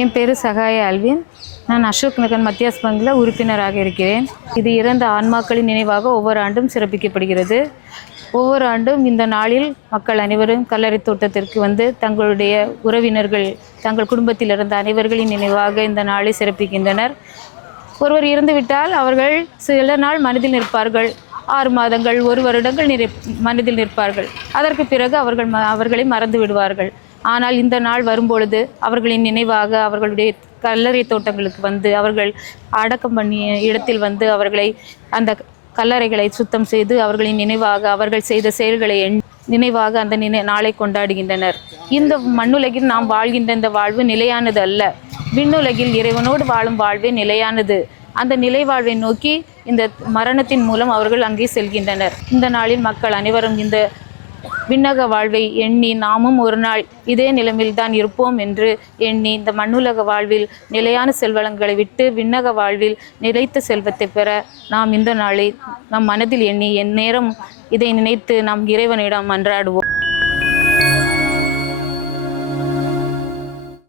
என் பேர் சகாய அல்வின். நான் அசோக் நகர் மத்தியாஸ் பங்கில் உறுப்பினராக இருக்கிறேன். இது இறந்த ஆன்மாக்களின் நினைவாக ஒவ்வொரு ஆண்டும் சிறப்பிக்கப்படுகிறது. ஒவ்வொரு ஆண்டும் இந்த நாளில் மக்கள் அனைவரும் கல்லறை தோட்டத்திற்கு வந்து தங்களுடைய உறவினர்கள் தங்கள் குடும்பத்தில் இருந்த அனைவர்களின் நினைவாக இந்த நாளை சிறப்பிக்கின்றனர். ஒருவர் இறந்துவிட்டால் அவர்கள் சில நாள் மனதில் நிற்பார்கள். ஆறு மாதங்கள் ஒரு வருடங்கள் நிறை மனதில் நிற்பார்கள். அதற்கு பிறகு அவர்கள் ம அவர்களை மறந்து விடுவார்கள் ஆனால் இந்த நாள் வரும்பொழுது அவர்களின் நினைவாக அவர்களுடைய கல்லறை தோட்டங்களுக்கு வந்து அவர்கள் அடக்கம் பண்ணிய இடத்தில் வந்து அவர்களை அந்த கல்லறைகளை சுத்தம் செய்து அவர்களின் நினைவாக அவர்கள் செய்த செயல்களை நினைவாக அந்த நினை நாளை கொண்டாடுகின்றனர். இந்த மண்ணுலகில் நாம் வாழ்கின்ற இந்த வாழ்வு நிலையானது அல்ல. விண்ணுலகில் இறைவனோடு வாழும் வாழ்வே நிலையானது. அந்த நிலை வாழ்வை நோக்கி இந்த மரணத்தின் மூலம் அவர்கள் அங்கே செல்கின்றனர். இந்த நாளில் மக்கள் அனைவரும் இந்த விண்ணக வாழ்வை எண்ணி நாமும் ஒரு நாள் இதே நிலைமையில் தான் இருப்போம் என்று எண்ணி இந்த மண்ணுலக வாழ்வில் நிலையான செல்வளங்களை விட்டு விண்ணக வாழ்வில் நிலைத்த செல்வத்தை பெற நாம் இந்த நாளை நம் மனதில் எண்ணி என் நேரம் இதை நினைத்து நாம் இறைவனிடம் மன்றாடுவோம்